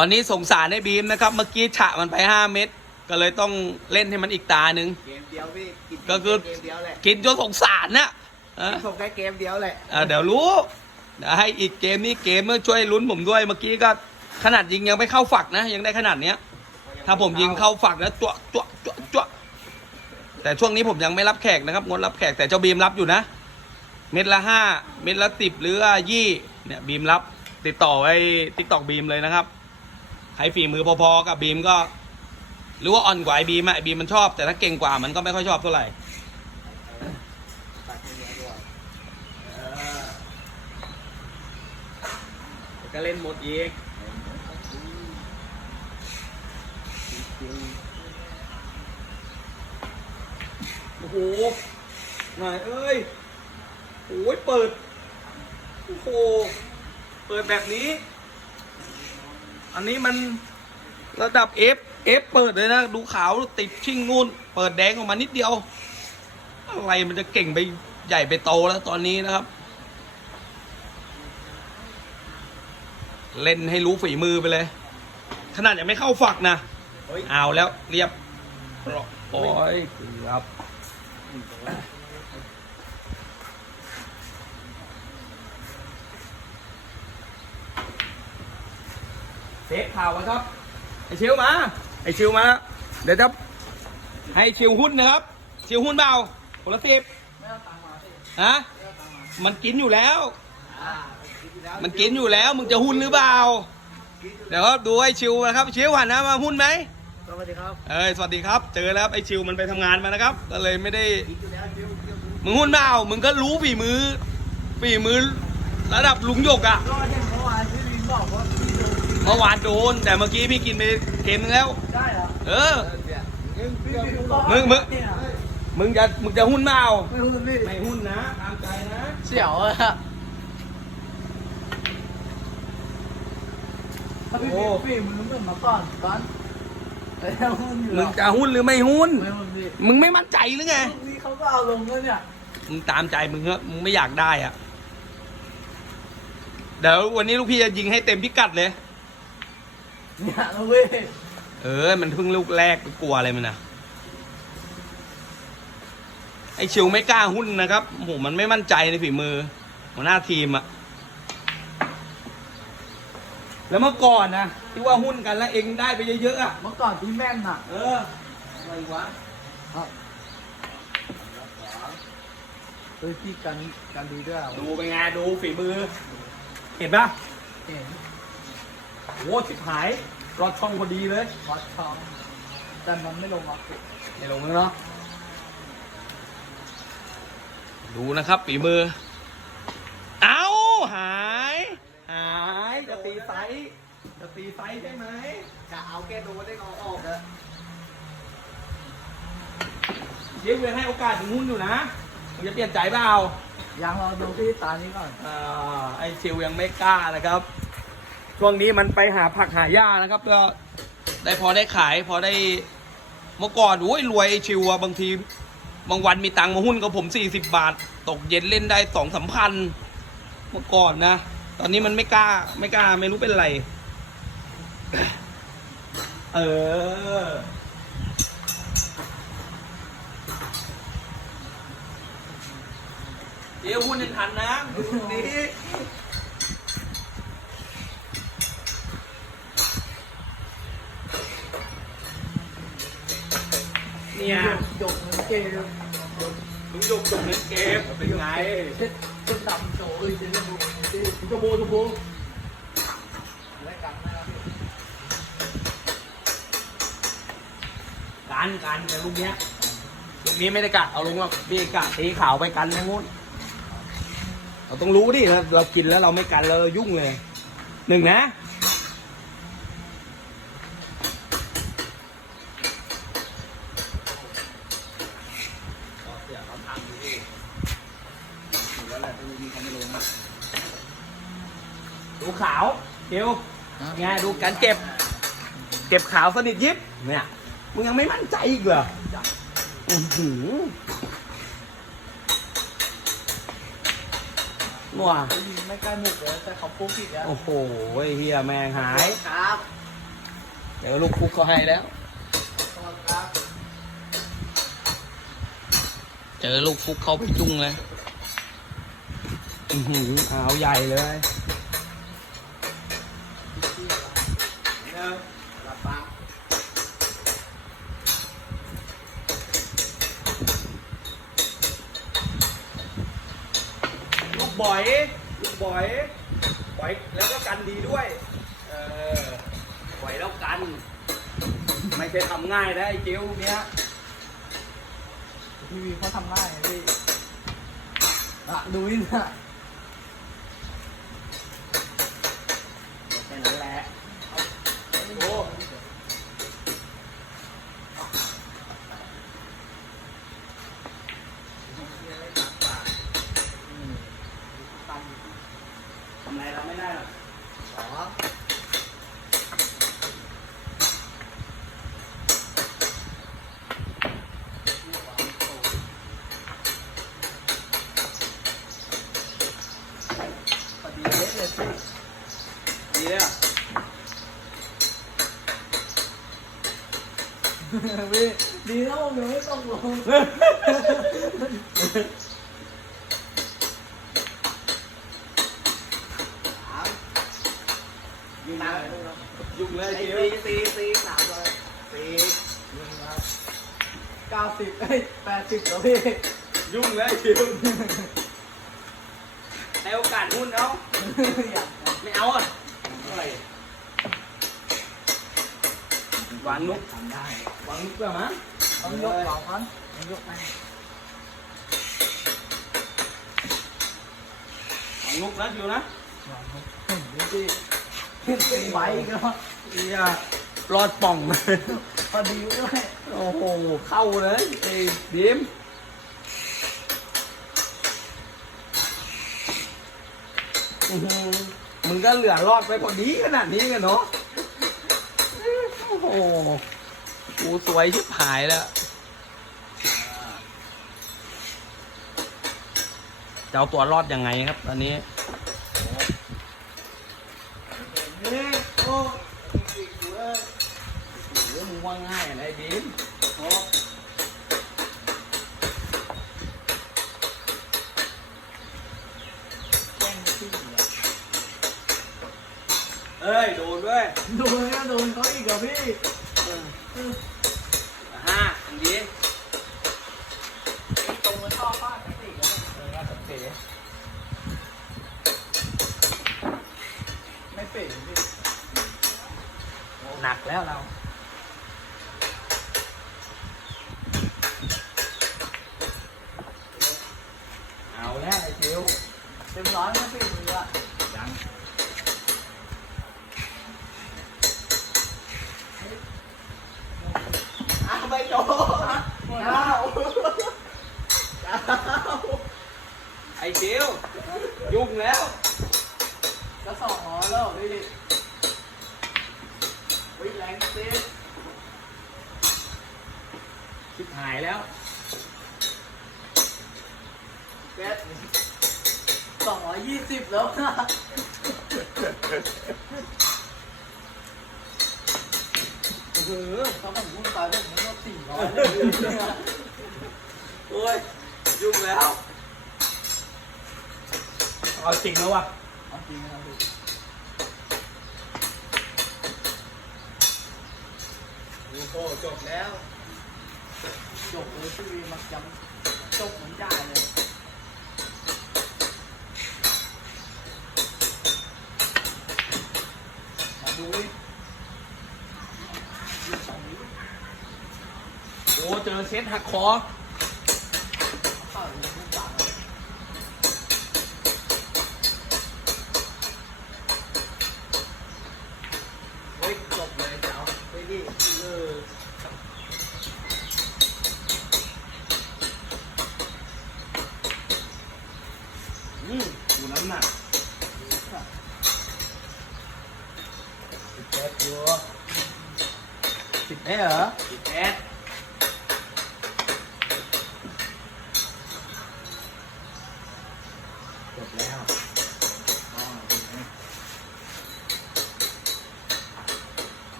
ตอนนี้สงสารไอ้บีมนะครับ เมื่อกี้ฉะมันไปห้าเม็ดก็เลยต้องเล่นให้มันอีกตาหนึ่งเกมเดียวพี่กินก็คือเกมเดียวแหละกินจนสงสารนะเออส่งแค่เกมเดียวแหละเออเดี๋ยวรู้เดี๋ยวให้อีกเกมนี้เกมเมื่อช่วยลุ้นผมด้วยเมื่อกี้ก็ขนาดยิงยังไม่เข้าฝักนะ ยังได้ขนาดเนี้ย ถ้าผมยิงเข้าฝักนะจั่วจั่วจั่วจั่วแต่ช่วงนี้ผมยังไม่รับแขกนะครับงดรับแขกแต่เจ้าบีมรับอยู่นะ เม็ดละห้าเม็ดละสิบหรือว่ายี่เนี่ยบีมรับติดต่อไว้ทิกตอกบีมเลยนะครับ ใครฝีมือพอๆกับบีมก็ หรือว่าอ่อนกว่าไอ้บีมอะไอ้บีมมันชอบ แต่ถ้าเก่งกว่ามันก็ไม่ค่อยชอบเท่าไหร่ตัดเกมเดียวด้วยก็เล่นหมดอีกโอ้โหนายเอ้ยโอ้ยเปิด โอ้โห เปิดแบบนี้ อันนี้มันระดับ F F เปิดเลยนะ ดูขาวติดชิ่งนู่นเปิดแดงออกมานิดเดียว อะไรมันจะเก่งไปใหญ่ไปโตแล้วตอนนี้นะครับ เล่นให้รู้ฝีมือไปเลย ขนาดยังไม่เข้าฝักนะเฮ้ยเอาแล้วเรียบโอ้ยครับ เซฟข่าวไว้ครับ ไอชิวมา ไอชิวมา เดี๋ยวจะให้ชิวหุ้นนะครับ ชิวหุ้นเปล่าคนละสิบฮะ มันกินอยู่แล้วอ่ากินแล้วมันกินอยู่แล้ว มึงจะหุ้นหรือเปล่า เดี๋ยวดูไอ้ชิวนะครับ ชิวหันหนะมาหุ้นไหมสวัสดีครับ เอ้ย สวัสดีครับ เจอแล้วครับไอ้ชิวมันไปทำงานมานะครับ ก็เลยไม่ได้กินอยู่แล้วเดี๋ยวเดี๋ยวมึงหุ้นเปล่า มึงก็รู้ฝีมือฝีมือระดับลุงหยกอะก็เห็นเมื่อวานพี่วินบอกว่าพี่โดนเมื่อวานโดน แต่เมื่อกี้พี่กินไปเกมนึงแล้ว ได้เหรอ เออเนี่ยพี่วินบอกมึงมึงเนี่ยมึงจะมึงจะหุ้นเปล่าไม่รู้พี่ไม่หุ้นนะตามใจนะเสียวอะถ้าพี่พี่พี่มึงเหมือนมาก่อนก่อนไอ้หุ้นอยู่มึงจะหุ้นหรือไม่หุ้นไม่หุ้นพี่มึงไม่มั่นใจหรือไงลูกนี้เขาก็เอาลงแล้วเนี่ย มึงตามใจมึงเถอะมึงไม่อยากได้อะเดี๋ยววันนี้ลูกพี่จะยิงให้เต็มพิกัดเลย เนี่ยนะเว้ยเออ มันเพิ่งลูกแรกกลัวอะไรมันนะไอชิวไม่กล้าหุ้นนะครับโอ้โหมันไม่มั่นใจในฝีมือหัวหน้าทีมอะแล้วเมื่อก่อนนะที่ว่าหุ้นกันแล้วเองได้ไปเยอะๆอะเมื่อก่อนพี่แม่นน่ะเอออะไรวะเฮ้ยพี่กันกันดีด้วยอะดูไปไงดูฝีมือ เห็นปะเห็น โหชิบหายรอดช่องพอดีเลย วัดทองแต่มันไม่ลงอะในลงแล้วเนาะ ดูนะครับฝีมือ เอาหาย หาย จะตีไซส์จะตีไซส์ใช่ไหมจะเอาแกโดนได้งอออกอะเดี๋ยวจะให้โอกาสถึงหุ้นอยู่นะมึงจะเปลี่ยนใจเปล่ายังรอดูพี่ตานี้ก่อน อ่าไอชิวยังไม่กล้านะครับ ช่วงนี้มันไปหาผักหาหญ้านะครับก็ได้พอได้ขายพอได้เมื่อก่อนโอ้ยรวยไอชิวะบางทีบางวันมีตังค์มาหุ้นกับผม 40 บาท ตกเย็นเล่นได้สองสามพันเมื่อก่อนนะ ตอนนี้มันไม่กล้า ไม่กล้าไม่รู้เป็นไร เออ เดี๋ยวหุ้นยังทันนะดูนี้ เนี่ย หยกเงินเกมลุงยกจบเล่นเกมเป็นไงเช็ดเช็ดดำโชว์เอ้ยเช็ดเล่นดูที่ชมพูชมพูรายการนะครับพี่กันกันแต่ลูกเนี้ยลูกนี้ไม่ได้กะเอาลงหรอกพี่กะตีขาวไปกันนะงุ้นเราต้องรู้ดิเราเรากินแล้วเราไม่กันเรายุ่งเลยหนึ่งนะ ดูขาว เดี๋ยวไงดูการเก็บ เก็บขาวสนิทยิบเนี่ยมึงยังไม่มั่นใจอีกเหรออื้อหือว้าไม่ใกล้หมุกเลยแต่เขาปุ๊กอีกแล้วโอ้โหเฮียแมงหาย ครับเดี๋ยวลูกคุกเขาให้แล้ว เจอลูกฟุกเขาไปจุ้งเลย อือหือเอาใหญ่เลย บ่อยลูกบ่อยบ่อยแล้วก็กันดีด้วย เออบ่อยแล้วกัน ไม่ใช่ทำง่ายนะไอ้เจียวเนี้ยทีวีเขาทำง่ายพี่อะดูนี่นะ อดีเล็กเลยพี่ดีเลยอะพี่ดีแล้วผมยังไม่ต้องลงยุ่งเลยยุ่งเลยไอ้จิ๋วตีตีตีสามเลยตีเก้าสิบเอ้ยแปดสิบแล้วพี่ยุ่งเลยจิ๋ว ให้โอกาสหุ้นเอาอยากไม่เอาอะอะไรวางนุกทำได้วางนุกเปล่ามั้งต้องยกสองคนต้องยกไปวางนุกนะจิ๋วนะสองคนดูสิตีไว้อีก็เอียรอดป่องเลยพอดีด้วยโอ้โห เข้าเลยไอ้ดิม อื้อหือมึงก็เหลือรอดไปพอดีขนาดนี้กันเนาะโอ้โหกูสวยชิบหายแล้วจะเอาตัวรอดยังไงครับตอนนี้ นี่โอ้เรื่องมึงว่าง่ายอะไรดิมโอ้ อ้ย โดนด้วยโดนก็โดนเขาอีกเหรอพี่ห้าอย่างนี้ตรงมาชอบป้าแท็กซี่กันเออโอเคไม่เป๋พี่หนักแล้วเราเอาแล้วไอ้จิวเต็มร้อยไม่พี่มืออะ ยัง อ้าวไปโจอ้าว ไอ้จิวยุ่งแล้วก็สองร้อยแล้วพี่วิ่งแรงซิชิบหายแล้วเกสสองร้อยยี่สิบแล้วนะเออถ้าผมพูดไปผมไม่ต้องสี่ร้อยเลยเนี่ยโอ้ยยุ่งแล้ว เอาจริงแล้ววะเอาจริงนะพี่โอ้โหจบแล้วจบเลยพี่วีมันจำจบเหมือนจ่ายเลยมาดูดิโอ้เจอเซตหักคอ อืมดูน้ำหนักสิบแปดอยู่สิบแปดเหรอสิบแปด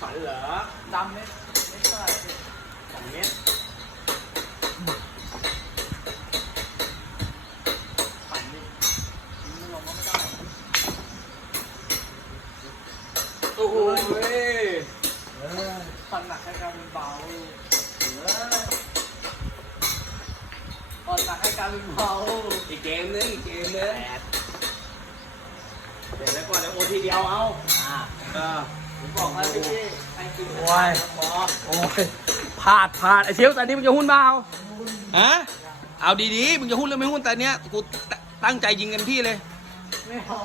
ฝันเหรอดำเม็ดเม็ดเท่าไหร่พี่สองเมตรฝันนี่มึงลงก็ไม่ได้โอ้โหเออฟันหนักให้การเป็นเบาเออฟันหนักให้การเป็นเบาอีกเกมนึงอีกเกมนึงเดี๋ยวแล้วก่อนเดี๋ยวโอทีเดียวเอาอ่าเออผม บอกให้พี่ใครกินโอ้ยหมอโอ้ยพลาดพลาดไอ้เชียวแต่นี้มึงจะหุ้นเปล่าฮะเอาดีๆมึงจะหุ้นหรือไม่หุ้นแต่เนี้ยกูตั้งใจยิงกันพี่เลยไม่เอา